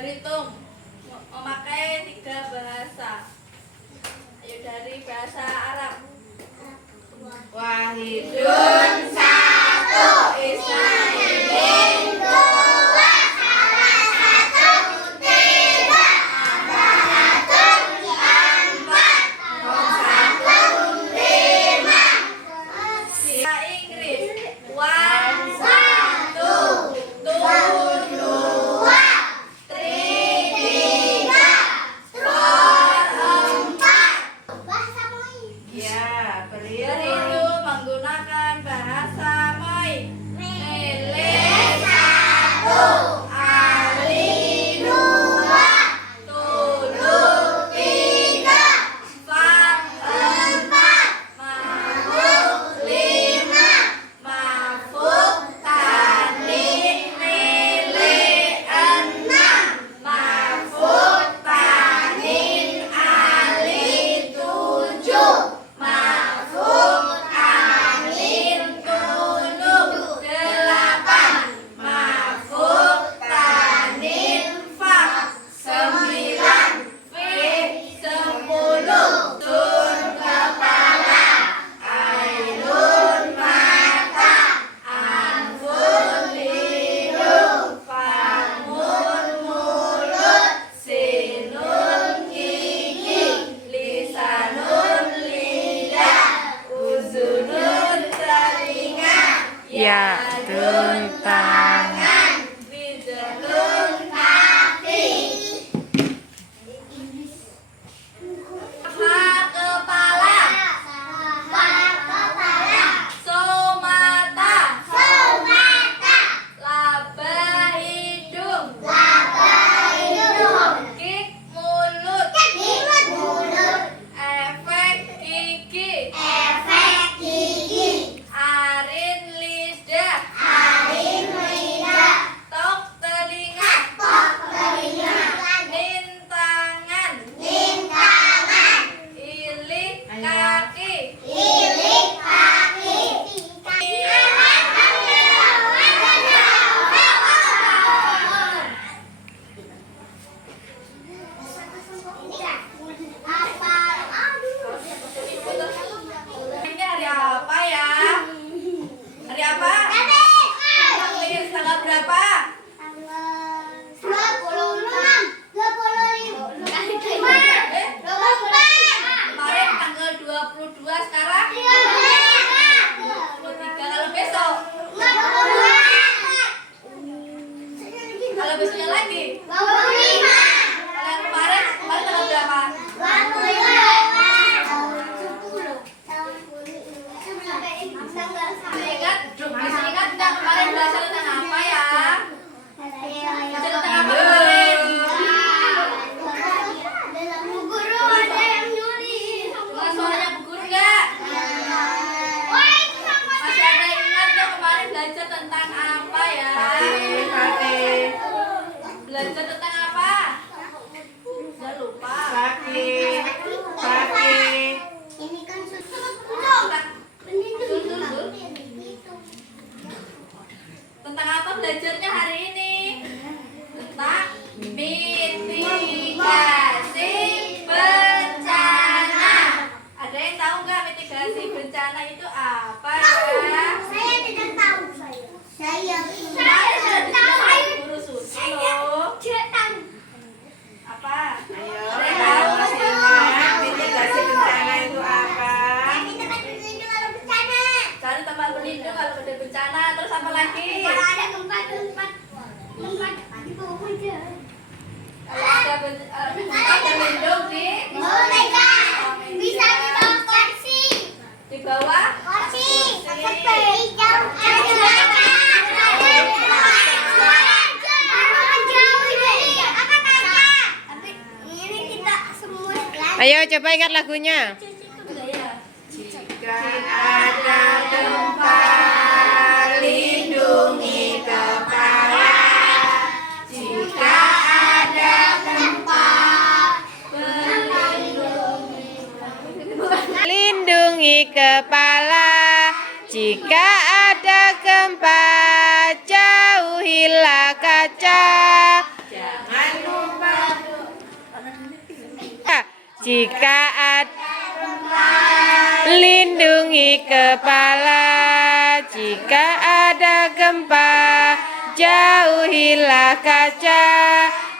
berhitung memakai 3 bahasa. Ayo dari bahasa Arab. Wahidun satu, Ismailin dua, salah satu, tiga, Ambaratun empat, Komsatun lima. Bahasa Inggris. One, Satu, two, dua, tiga, empat. Bahasa Melayu. Ya, berhitung menggunakan bahasa Moi. Lele Satu, Ali dua, Tulu tiga, Fat empat, Mahmud lima. Mahfud Tani Lele enam Mahfud Tanin Ali tujuh Mahfud Amin Tulung delapan Mahfud Tanin Fak sembilan Fit sepuluh Sun kepala Ainun mata Anfun hidung Famun mulut Sinun gigi Lisanun lidah Uzunun telinga Yadun tangan. Rijlun Kaki. kepala Kepala. Somata Somata. Laba hidung Laba hidung. Kik mulut Mulut. Mulut. Efek gigi Efek gigi. Arin lidah Arin lidah. Tok telinga Tok telinga. Nin tangan Lintangan. Ilik kaki Ilik kaki. Ini hari apa ya? Hari apa? Kamis tanggal berapa? Kemarin tanggal 22 sekarang 23 kalau besok kalau besoknya lagi kalau yang kemarin tanggal berapa? Masih ingat nggak kemarin belajar tentang apa ya? Belajar tentang apa kemarin? Dengar suaranya Bu Guru nggak? Masih ada yang ingat nggak kemarin belajar tentang apa ya? Kaki, Belajar tentang apa? Udah lupa. kaki, kaki. Tentang apa belajarnya hari ini? Tentang mitigasi bencana. Ada yang tahu nggak mitigasi bencana itu apa ya? Guru Susi loh. Apa? Ayo, Ada yang tahu? masih ingat mitigasi bencana itu apa? Cari tempat berlindung kalau ada bencana. Terus apa lagi? Kalau ada tempat berlindung di bawah. Ayo coba ingat lagunya. Jika ada gempa, lindungi kepala. Jika ada gempa, Lindungi kepala. Jika ada gempa, jauhilah kaca. jangan lupa jika ada lindungi kepala, jika ada gempa jauhilah kaca,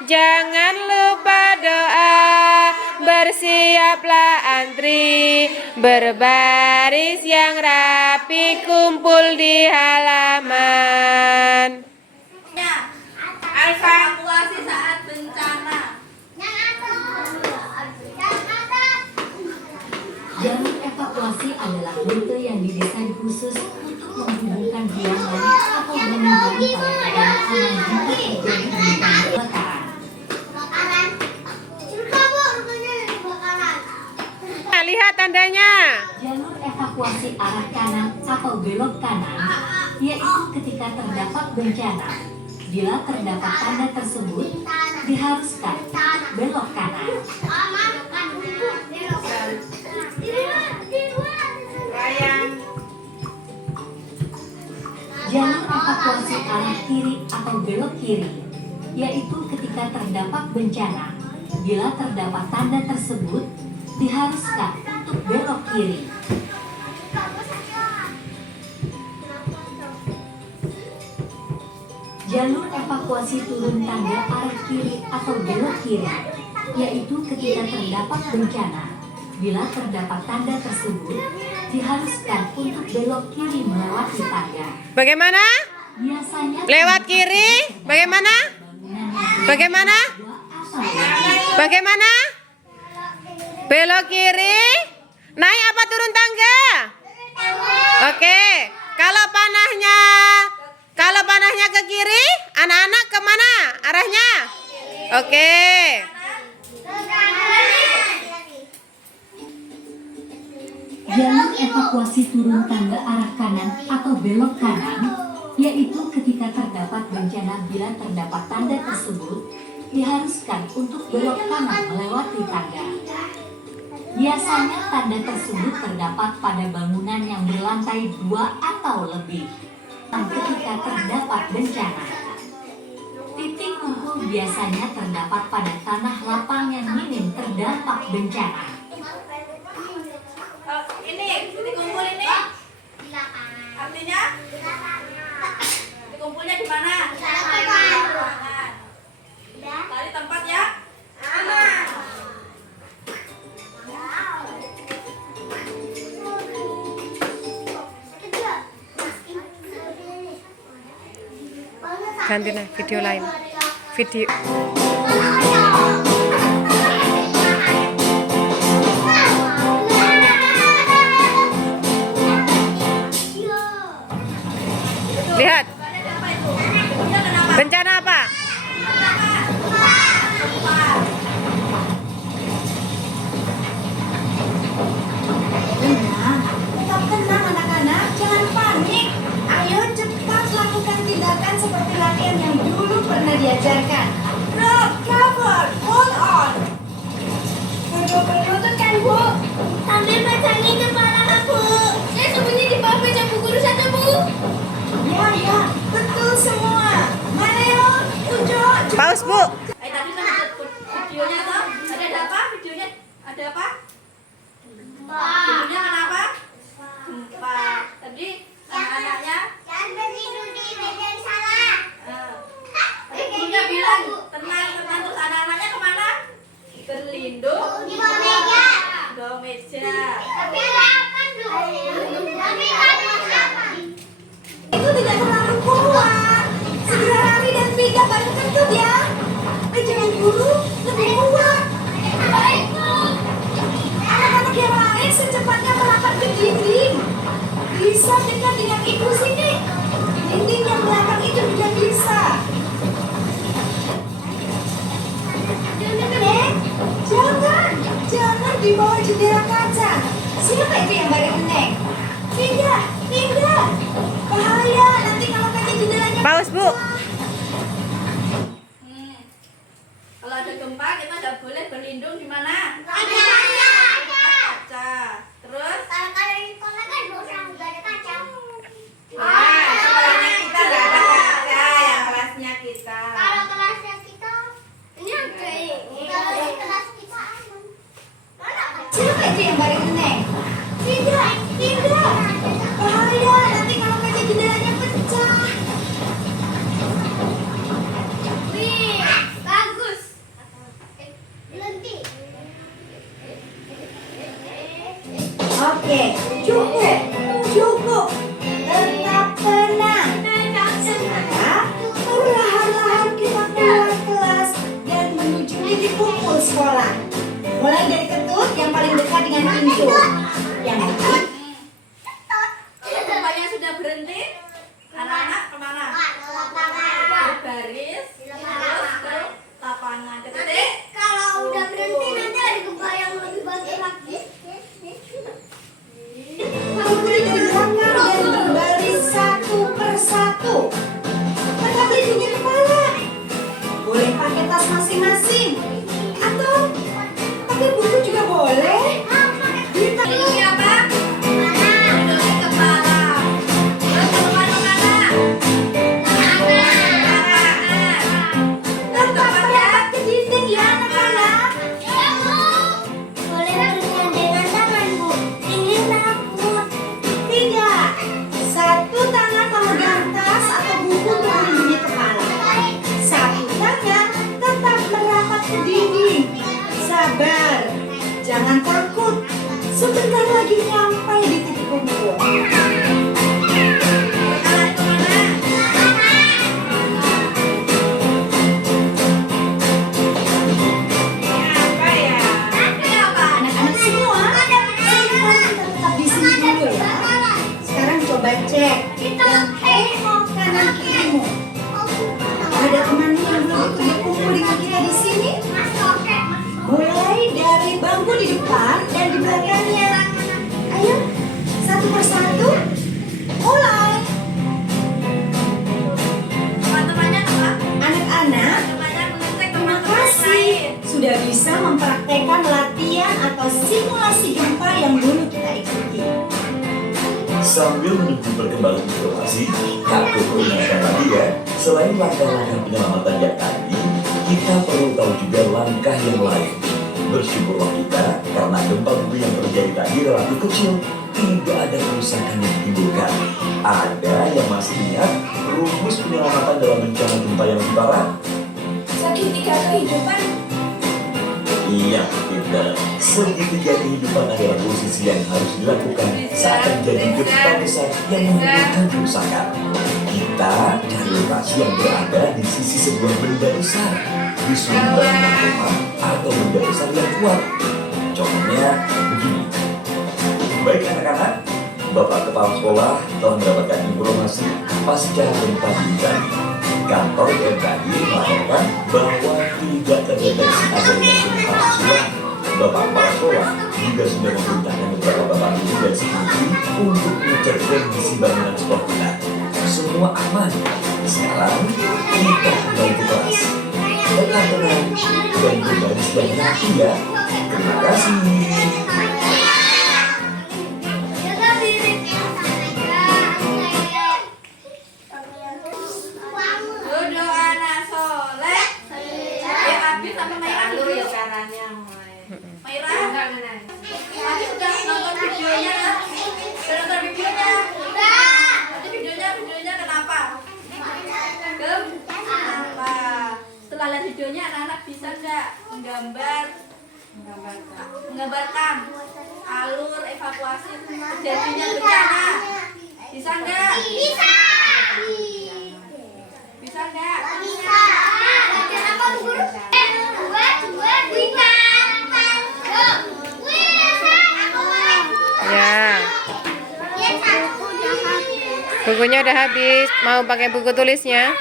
jangan lupa doa, bersiaplah antri, berbaris yang rapi, kumpul di halaman. Evakuasi saat bencana. Jalur evakuasi adalah rute yang didesain khusus untuk menghubungkan hilangan atau bangunan pada aman jika terjadi bencana kebakaran. Nah, lihat tandanya. Jalur evakuasi arah kanan atau belok kanan, yaitu ketika terdapat bencana. Bila terdapat tanda tersebut, diharuskan untuk belok kanan. Jalur evakuasi arah kiri atau belok kiri, yaitu ketika terdapat bencana. Bila terdapat tanda tersebut, diharuskan untuk belok kiri. Jalur evakuasi turun tangga arah kiri atau belok kiri, yaitu ketika terdapat bencana. Bila terdapat tanda tersebut, diharuskan untuk belok kiri melewati tangga. Bagaimana? Biasanya Lewat kiri? Bagaimana? Bagaimana? Bagaimana? Belok kiri? Naik apa turun tangga? Oke. Kalau panahnya ke kiri, anak-anak kemana arahnya? Oke. Jalur evakuasi turun tangga arah kanan atau belok kanan, yaitu ketika terdapat bencana. Bila terdapat tanda tersebut, diharuskan untuk belok kanan melewati tangga. Biasanya tanda tersebut terdapat pada bangunan yang berlantai 2 atau lebih. Ketika terdapat bencana, titik kumpul biasanya terdapat pada tanah lapang yang minim terdampak bencana. Ini dikumpul ini. Artinya dikumpulnya di mana? Cari tempat ya. Aman. Ganti nah, video lain. Video. Lihat. Bencana apa? Tetap tenang anak-anak, jangan panik. Ayo cepat lakukan tindakan seperti latihan yang dulu pernah diajarkan. Drop, cover, hold on. Berlutut-lututkan, Bu. Sambil pejangin kepala, Bu. Saya sembunyi di bawah meja Bu Guru saja, Bu. Ya, betul semua. Mana yo? Tunjuk. Paus, Bu. Tadi kan ada videonya toh. Ada apa? Videonya ada apa? Videonya kenapa? Gempa. Tadi anak-anaknya Jangan bertidur di meja yang salah. gurunya bilang tenang, terus anak-anaknya kemana? Berlindung Di bawah meja. di bawah meja. Tapi ada apa dulu? Tapi ada apa? Itu tidak terlalu kuat. Segera lari dan pindah pada kentut ya. Jangan guru lebih kuat. Anak-anak yang lain secepatnya merapat ke dinding. Bisa dekat dengan ibu sini. Dinding yang belakang itu juga bisa. Jangan di bawah jendela kaca. Siapa itu yang balik meneng? Pindah. Bahaya nanti kalau kaca jendelanya. Paus, Bu. Kalau ada gempa kita tidak boleh berlindung di mana? Ada. Kaca. Terus Kalau di sekolah kan nggak ada kaca. Sekolahnya kita nggak ada kaca, yang kelasnya kita. Kalau kelasnya kita ini ada. Kalau di kelas kita aman. Oke, cukup, cukup. Tetap tenang. Sekarang, perlahan-lahan kita keluar kelas dan menuju titik kumpul sekolah. Mulai dari ketut yang paling dekat dengan pintu. Yang dekat. Gempanya sudah berhenti. Anak-anak kemana? Berbaris, terus ke lapangan. Ke titik. Kalau udah berhenti nanti ada gempa yang lebih bagus lagi. Berdiri dari belakang dan berbaris satu persatu. Tetap lindungi kepala. Boleh pakai tas masing-masing. Atau pakai buku juga boleh. Lindungi apa? Lindungi kepala. Terus teman kemana? Tetap merapat ke dinding ya anak-anak. Boleh bergandengan tangan, Bu. Ini takut. Tidak. Satu tangan memegang tas atau buku untuk melindungi kepala. Satu tangan tetap merapat ke dinding. Sabar. Jangan takut. Sebentar lagi sampai di titik kumpul. Apa ya? Ini apa? Anak-anak semua, sekarang kita tetap di sini dulu ya. Sekarang coba cek dan tengok kanan kirimu. Ada temanmu yang belum ikut kumpul dengan kita di sini? Mulai dari bangku di depan dan di belakangnya. Ayo, satu persatu, mulai. Teman-temannya apa? Anak-anak, Teman-temannya mengecek terima teman-teman yang kasih lain. sudah bisa mempraktekkan latihan atau simulasi gempa yang dulu kita ikuti. Sambil menunggu perkembangan informasi, aku perlu mengingatkan lagi ya, selain langkah-langkah penyelamatan yang tadi, kita perlu tahu juga langkah yang lain. Bersyukurlah kita, karena gempa bumi yang terjadi tadi relatif kecil, tidak ada kerusakan yang ditimbulkan. Ada yang masih ingat rumus penyelamatan dalam bencana gempa yang lebih parah? Segitiga kehidupan. Iya, pintar. Segitiga kehidupan adalah posisi yang harus dilakukan saat terjadi gempa besar yang menimbulkan kerusakan. Kita cari lokasi yang berada di sisi sebuah benda besar, di sumber rumah atau benda besar yang kuat. Contohnya begini. Baik anak-anak, Bapak Kepala Sekolah telah mendapatkan informasi pasca gempa di Bali. Kantor BMKG melaporkan bahwa tidak terdeteksi adanya gempa susulan. Bapak Kepala Sekolah juga sudah memerintahkan beberapa bapak ibu dan security untuk mengecek kondisi bangunan sekolah kita. Semua aman. Sekarang kita kembali ke kelas. Tetap tenang dan berbaris dan rapi ya. Terima kasih. Duduk anak soleh. Ya habis sama Maira dulu yuk. Caranya mulai. Maira. Tadi sudah nonton videonya kan? Sudah nonton videonya? Tadi videonya kenapa? Kenapa? Setelah lihat videonya anak-anak bisa nggak menggambarkan alur evakuasi terjadinya bencana? Bisa nggak? Bisa nggak? Ya, bukunya udah habis. Mau pakai buku tulisnya?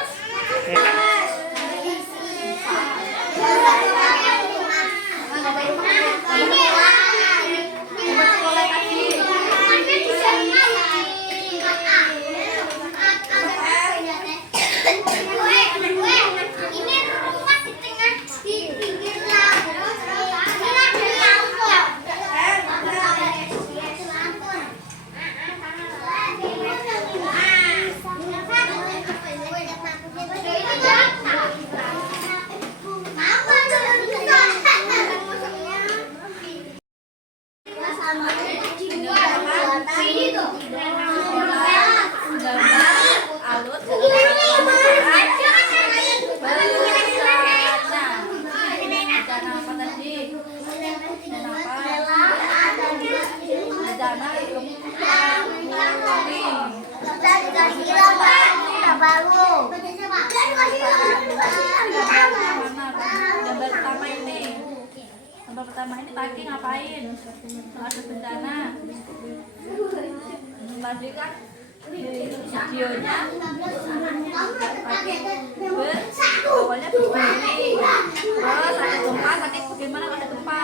Mama Gempa pertama ini pagi ngapain? Ada bencana. Tadi kan videonya awalnya berdiri. Terus ada gempa, tadi bagaimana ada gempa?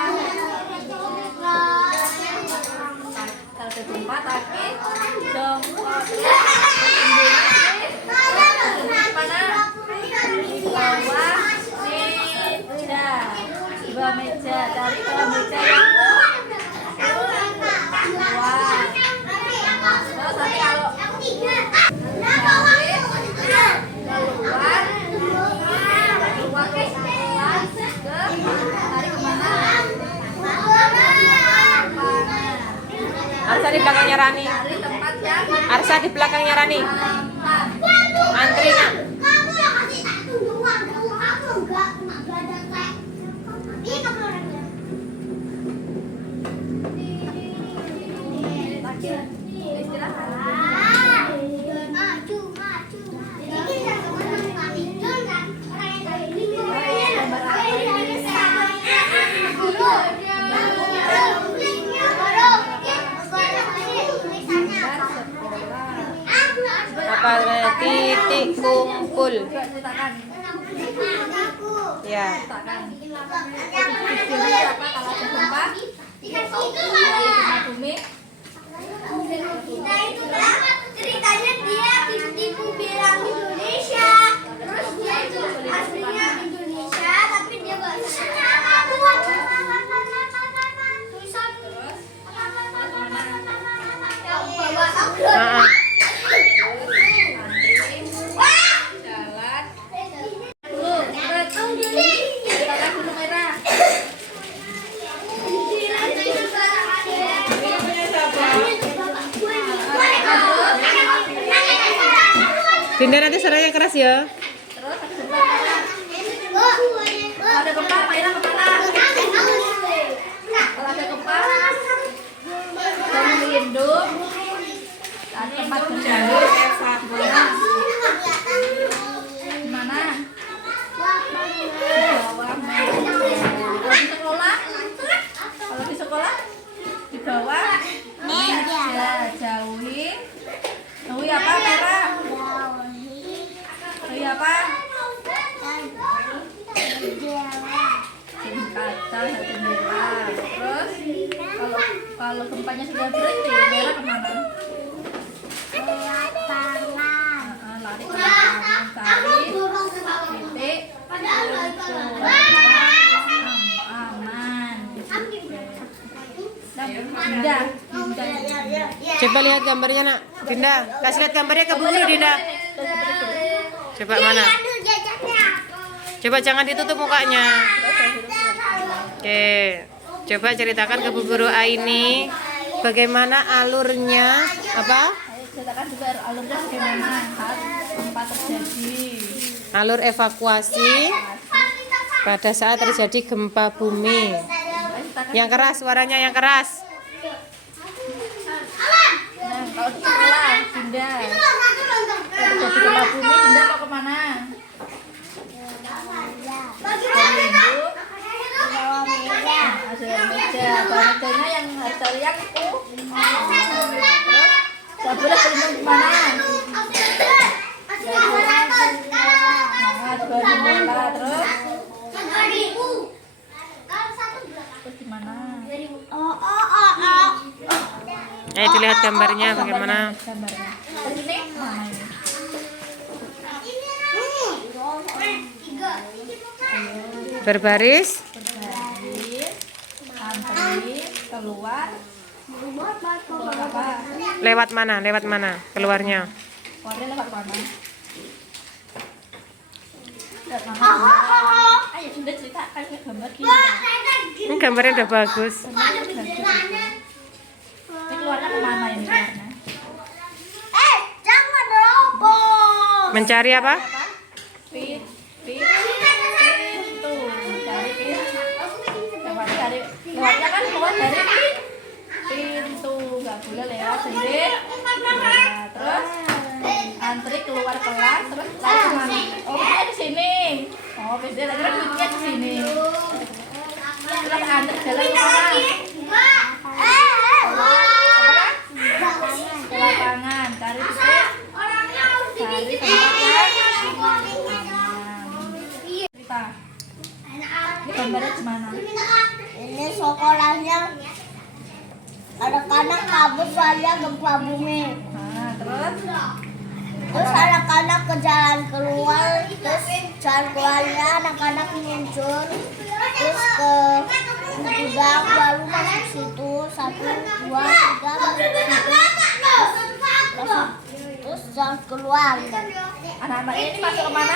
Kalau ada gempa tadi jongkok mana? Di bawah meja. Di bawah meja, cari bawah meja yang luar. Terus nanti kalau keluar ke kelas ke tarik kemana? Arsa di belakangnya Rani. Cari tempat yang Arsa di belakangnya Rani. aman. Antri nak. Kamu yang kasih tak tunggu waktu, aku enggak kena badan kayak ini kamu orangnya. Istirahat. Maju. Ini yang kemana kami jangan orang yang kayak gini. Apa titik kumpul? Coba ceritakan. Ya. Ceritakan. Videonya apa kalau ada gempa? Gempa bumi. Nah itu ceritanya dia tipu-tipu bilang Indonesia, terus dia itu aslinya Indonesia tapi dia bahasa tulisan yang bawa Heeh. Jalan. Ceritakan gunung merah. Dinda nanti suaranya keras ya. Terus ada gempa merah. Ada gempa, Maira kemana? Kalau ada gempa, jangan lindung. Ada tempat Jalur berjalan. evakuasi. Di mana? Di bawah meja. Kalau di sekolah, di bawah meja. Jauhi apa merah? Jauhi apa? Kaca satu merah. Terus kalau gempanya sudah berhenti, merah kemana? Lari ke lapangan, cari titik aman. Dinda. Coba lihat gambarnya nak. Dinda, kasih lihat gambarnya ke Bu Guru Dinda. Coba mana? Coba jangan ditutup mukanya. Oke. Coba ceritakan ke Bu Guru Aini bagaimana alurnya apa? Ceritakan juga alurnya bagaimana saat gempa terjadi. Alur evakuasi pada saat terjadi gempa bumi. Yang keras suaranya yang keras. Nah, kalau di sekolah, Dinda. Kalau terjadi gempa bumi, Dinda mau kemana? Berlindung. Ada meja. Bawah mejanya yang harus lihat itu. Terus, nggak boleh berlindung di mana? Nah, juga di bola. Terus di mana? Dilihat gambarnya bagaimana. Gambarnya. Di sini mana ini? Berbaris. Berbaris, antri, keluar. Keluar apa? Lewat mana? Lewat mana? Keluarnya. Keluarnya lewat mana? Lewat mana? Ayo Dinda ceritakan ke gambar Dinda. Ini gambarnya udah bagus. Ini keluarnya kemana ini keluarnya? Jangan robot. Mencari apa? Pintu. Cari pintu. Lewatnya kan keluar dari pintu. Nggak boleh lewat sendiri. Nah, terus antri keluar kelas terus lari kemana? Oh, pintunya di sini. Oh, pintunya di sini. Terus Anda jalan kemana? Ke lapangan, cari titik. Cari tempat yang aman. Cerita. Ini gambarnya gimana? Ini sekolahnya anak-anak kabur soalnya gempa bumi. Nah, terus Terus anak-anak ke jalan keluar, terus jalan keluarnya anak-anak muncul, terus ke gudang baru masuk situ 1, 2, 3 terus jalan keluar anak-anak ini masuk ke mana?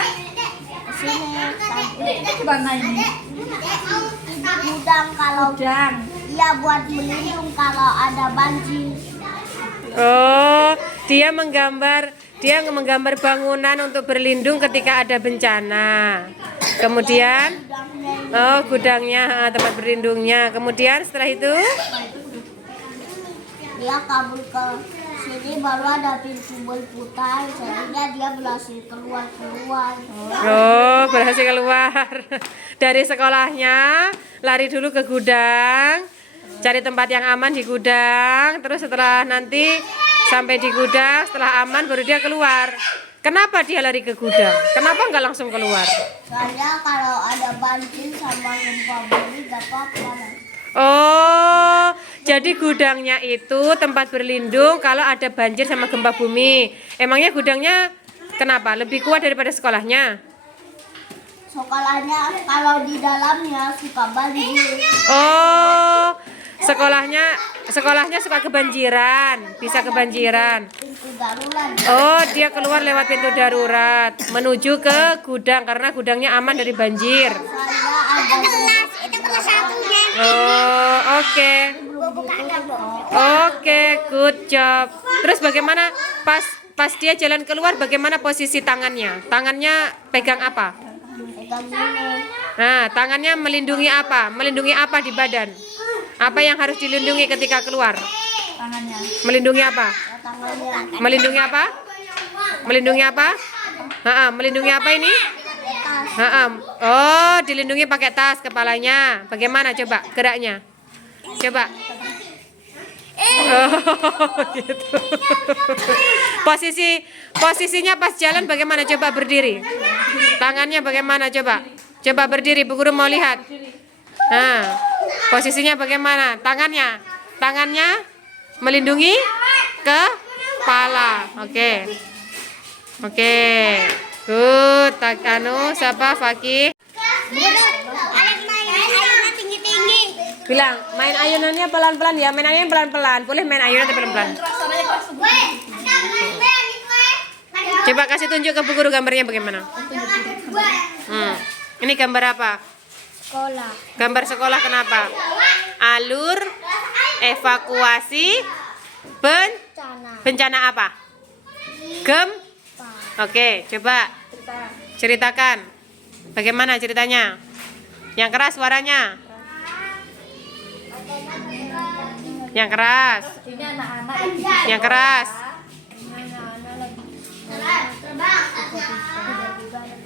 ke sini Ini gimana ini? gudang kalau Gudang. dia buat melindung kalau ada banjir. Oh, dia menggambar bangunan untuk berlindung ketika ada bencana. Kemudian, oh gudangnya, tempat berlindungnya. Kemudian setelah itu, Dia kabur ke sini baru ada pintu berputar, jadinya dia berhasil keluar. oh berhasil keluar dari sekolahnya, lari dulu ke gudang, cari tempat yang aman di gudang. Terus setelah nanti sampai di gudang, setelah aman baru dia keluar. Kenapa dia lari ke gudang? Kenapa nggak langsung keluar? Soalnya kalau ada banjir sama gempa bumi gak apa-apa. Oh, jadi gudangnya itu tempat berlindung kalau ada banjir sama gempa bumi. Emangnya gudangnya kenapa? Lebih kuat daripada sekolahnya? Sekolahnya kalau di dalamnya suka banjir. Oh, sekolahnya suka kebanjiran, bisa kebanjiran. Pintu darurat. Oh, dia keluar lewat pintu darurat menuju ke gudang karena gudangnya aman dari banjir. Soalnya ada kelas, itu kelas 1-nya. Oh, oke. Oke, good job. Terus bagaimana pas dia jalan keluar, bagaimana posisi tangannya? Tangannya pegang apa? Pegang ini. Nah, tangannya melindungi apa? Melindungi apa di badan? Apa yang harus dilindungi ketika keluar? Tangannya. Melindungi apa? Tangannya. Melindungi apa? Melindungi apa? Melindungi apa ini? Oh, dilindungi pakai tas kepalanya. Bagaimana coba geraknya? Coba. Oh, gitu. Posisinya pas jalan bagaimana? Coba berdiri. Tangannya bagaimana coba? Coba berdiri, Bu Guru mau lihat. Nah, posisinya bagaimana? Tangannya melindungi kepala. Oke. Good. Siapa? Fakih. Bilang, main ayunannya pelan-pelan ya. Main ayunan pelan-pelan. Boleh main ayunan tapi pelan-pelan. Coba kasih tunjuk ke Bu Guru gambarnya bagaimana? Ini gambar apa? Sekolah. Gambar sekolah kenapa? Alur evakuasi bencana apa? Oke, coba ceritakan. Bagaimana ceritanya? Yang keras suaranya. Yang keras. Ini anak-anak Yang keras.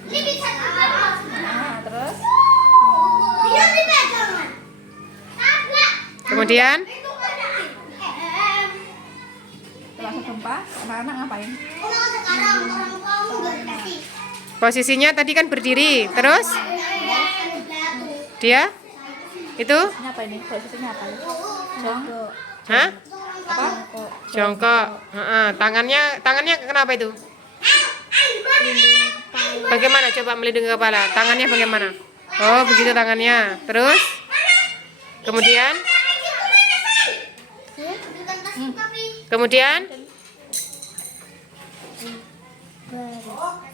Ini bisa terbang. Nah, terus Bisa dipegang. Kemudian setelah gempa, anak-anak ngapain? posisinya tadi kan berdiri. Terus dia itu Ini apa ini? Posisinya apa ya? Jongkok. hah? Apa? Jongkok. Tangannya kenapa itu? Bagaimana coba melindungi kepala? Tangannya bagaimana? Oh, begitu tangannya. Terus kemudian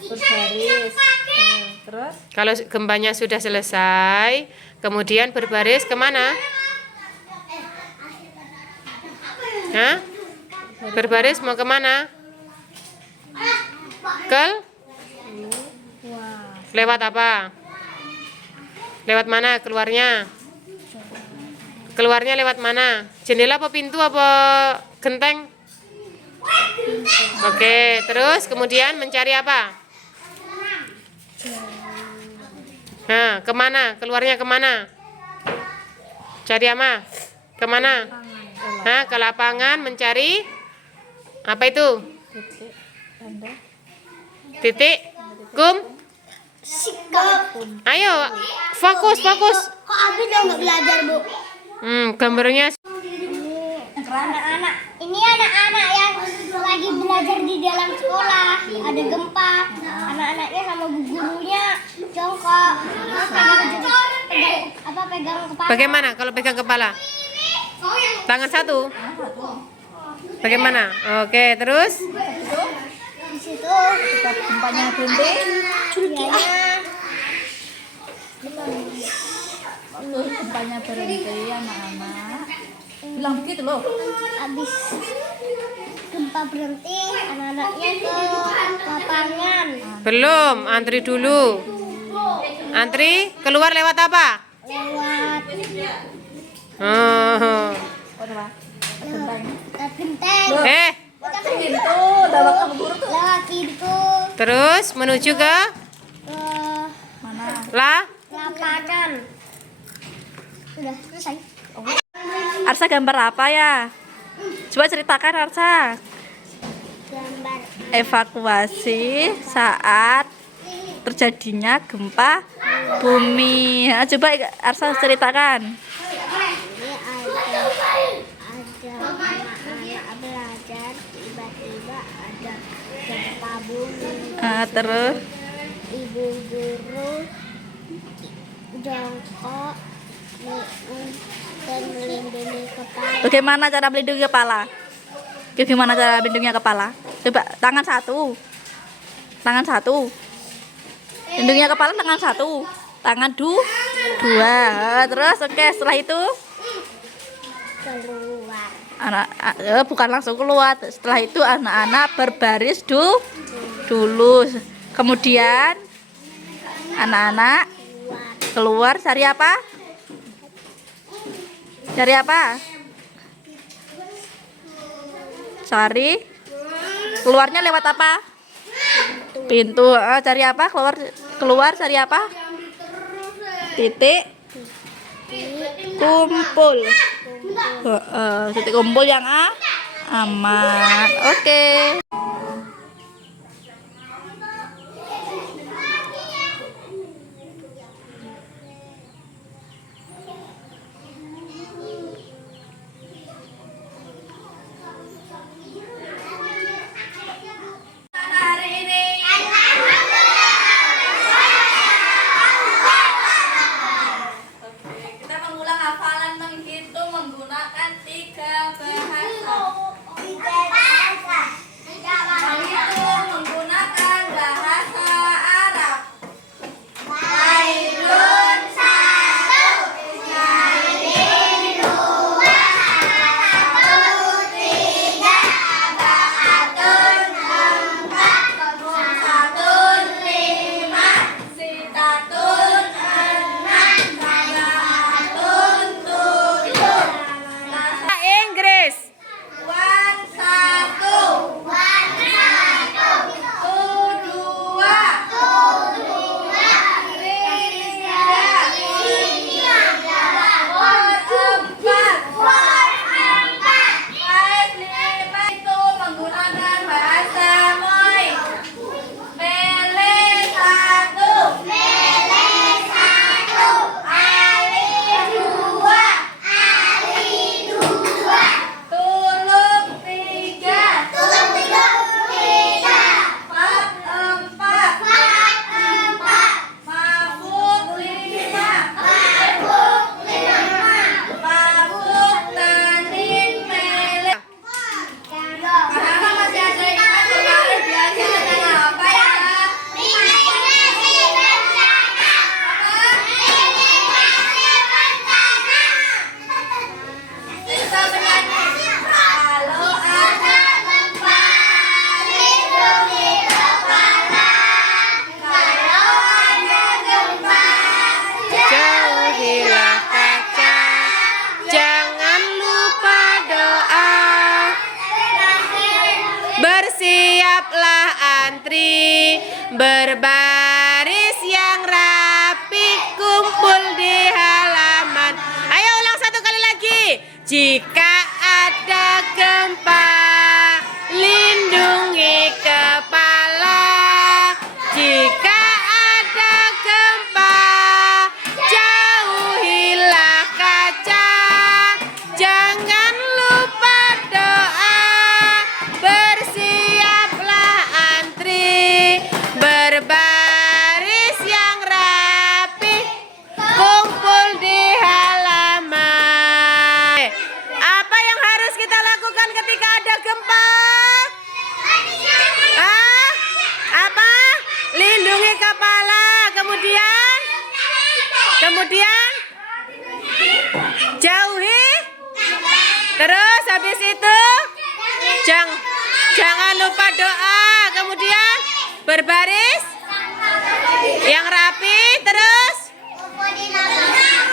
Berbaris. Terus kalau gempanya sudah selesai, kemudian berbaris kemana? Hah? Berbaris mau kemana? Lewat apa? Lewat mana keluarnya? Keluarnya lewat mana? Jendela apa pintu apa genteng? Oke, terus kemudian mencari apa? Nah, kemana? Keluarnya kemana? Cari apa? Kemana? Hah, ke lapangan mencari apa itu? Titik. Ayo, fokus. Kok Abi udah nggak belajar, Bu? Gambarnya. Anak-anak, ini anak-anak yang lagi belajar di dalam sekolah. Ada gempa. Anak-anaknya sama bu gurunya jongkok. Terus pegang kepala. Bagaimana kalau pegang kepala? Tangan satu. Bagaimana? Oke, terus? Di situ Gempanya berhenti. Gempanya berhenti anak-anak. Bilang begitu loh. habis gempa berhenti, anak-anaknya ke lapangan. Belum, antri dulu. Antri keluar lewat apa? Lewat Oh. lewat genteng. Pintu, dalam kamu guru tuh. Lewat pintu Terus menuju ke ke Mana? lapangan. Udah selesai. Arsa gambar apa ya? Coba ceritakan Arsa. Gambar Evakuasi saat terjadinya gempa bumi. Nah, coba Arsa ceritakan. ini ada anak-anak belajar, tiba-tiba ada gempa bumi. Terus Ibu guru jongkok dan melindungi kepala. bagaimana cara melindungi kepala? Gimana cara melindungi kepala? Coba tangan satu. Tangan satu. Lindungi kepala tangan satu. Tangan dua. Terus oke, setelah itu Keluar. bukan langsung keluar. Setelah itu anak-anak berbaris dulu. Kemudian anak-anak keluar cari apa? Cari apa? Cari keluarnya lewat apa? Pintu. Cari apa? Keluar cari apa? Titik kumpul. Titik kumpul yang aman. Oke. Hari ini kita mengulang hafalan menghitung menggunakan 3 bahasa. Menghitung menggunakan bahasa Arab. Aidun 1, Aidin 2, Atatun 3, Atatun 4, Satun 5, Sitatun 6, Sabahatun 7. bahasa Inggris. Wan 1, Tu 2, Ri 3, Wor 4, Five 5. Itu menggunakan bahasa Moy. Mele 1, Ali 2, Tulung 3, Fat 4, Mabuk 5, Mabuk Tanin Mele. Anak-anak masih ada ingat kemarin belajar apa ya? Kita menyanyi. Kalau ada gempa, lindungi kepala. Kalau ada gempa, Jauhilah kaca, jangan lupa doa. Bersiaplah antri, berbaris yang rapi, kumpul di halaman. Ayo ulang satu kali. Jika ada gempa, lindungi kepala. Jika ada gempa, jauhilah kaca. Jangan lupa doa, bersiaplah antri, berbaris yang rapi, kumpul di halaman. Apa yang harus kita lakukan ketika ada gempa? Apa? Lindungi kepala. Kemudian jauhi. Terus habis itu jangan lupa doa. Kemudian berbaris yang rapi. Terus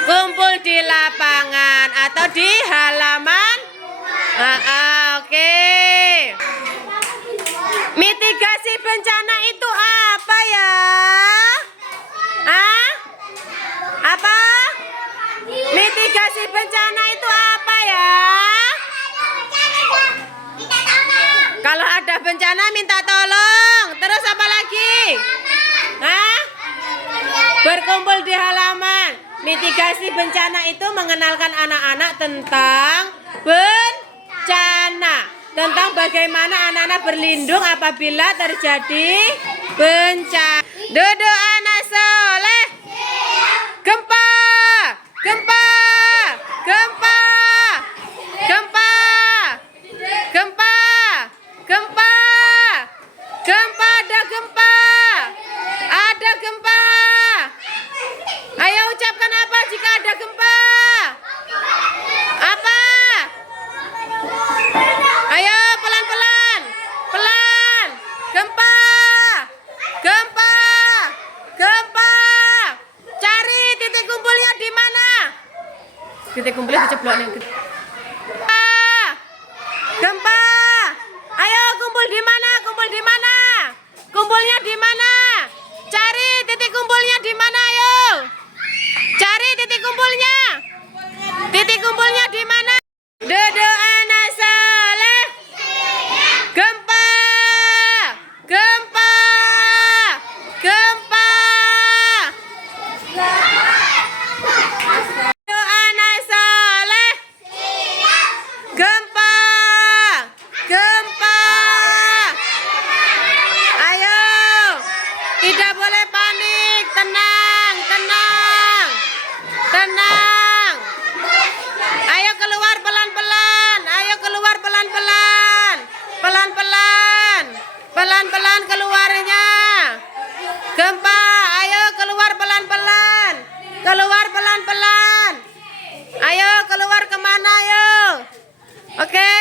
kumpul di lapangan atau di halaman. Oke. Mitigasi bencana itu apa ya? Apa? Mitigasi bencana itu apa ya? Kalau ada bencana minta tolong. Terus apa lagi? Berkumpul di halaman. Mitigasi bencana itu mengenalkan anak-anak tentang bencana, tentang bagaimana anak-anak berlindung apabila terjadi bencana. Duduk anak soleh. Gempa, gempa, gempa, gempa, gempa, gempa, gempa, ada gempa, ada gempa. Ayo ucapkan apa jika ada gempa? Apa? Ayo pelan-pelan, pelan. Gempa, gempa, gempa. Cari titik kumpulnya di mana? Titik kumpulnya diceblok nih. Gempa. Ayo kumpul di mana? Kumpul di mana? Kumpulnya di mana? Cari titik kumpulnya di mana, ayo. Cari titik kumpulnya. Titik kumpulnya di mana? Duduk anak soleh. Gempa, gempa, gempa. Duduk anak soleh. Gempa, gempa. Ayo, tidak boleh panik. Tenang, tenang, tenang. Ayo keluar pelan-pelan. Ayo keluar pelan-pelan. Pelan-pelan. Pelan-pelan keluarnya. Gempa, ayo keluar pelan-pelan. Keluar pelan-pelan. Ayo keluar kemana, ayo. Oke.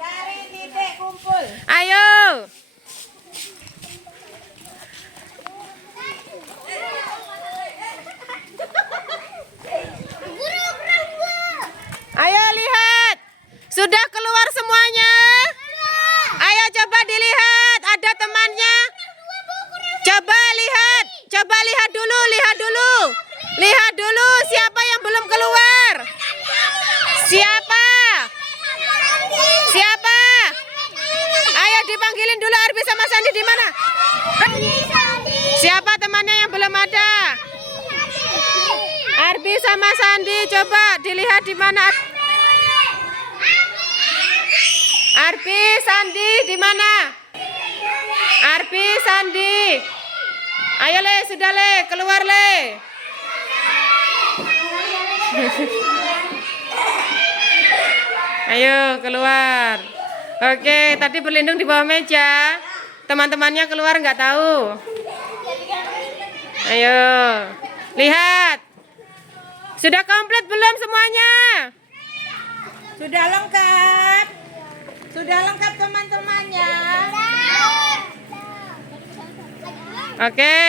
Cari titik kumpul. Ayo. Ayo lihat. Sudah keluar semuanya? Ayo coba dilihat. Ada temannya? Coba lihat. Coba lihat dulu, lihat dulu. Lihat dulu siapa yang belum keluar. Siapa? Siapa? Ayo dipanggilin dulu Arbi sama Sandi di mana? Siapa temannya yang belum ada? Arbi sama Sandi, coba dilihat di mana. Arbi, Sandi di mana? Arbi, Sandi. Ayo le, sudah le, keluar le. Ayo keluar. Oke, tadi berlindung di bawah meja. Teman-temannya keluar nggak tahu. Ayo, lihat. Sudah komplit belum semuanya? Sudah lengkap. Sudah lengkap teman-temannya. Oke.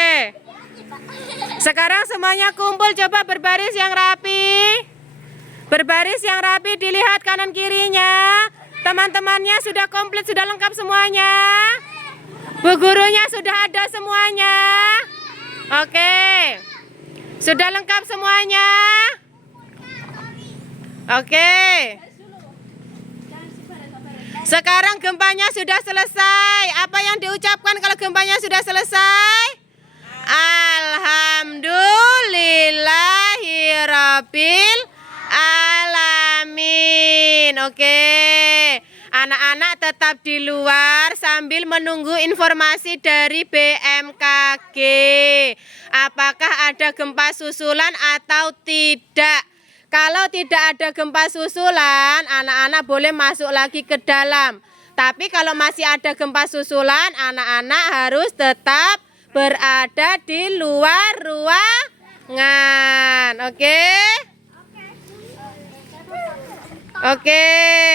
Sekarang semuanya kumpul, coba berbaris yang rapi. Berbaris yang rapi, dilihat kanan kirinya. Teman-temannya sudah komplit, sudah lengkap semuanya. Bu gurunya sudah ada semuanya. Oke. Sudah lengkap semuanya. Oke. Sekarang gempanya sudah selesai. Apa yang diucapkan kalau gempanya sudah selesai? Alhamdulillahirabbil alamin. Oke. Anak-anak tetap di luar sambil menunggu informasi dari BMKG. Apakah ada gempa susulan atau tidak? Kalau tidak ada gempa susulan, anak-anak boleh masuk lagi ke dalam. Tapi kalau masih ada gempa susulan, anak-anak harus tetap berada di luar ruangan. Oke? Oke.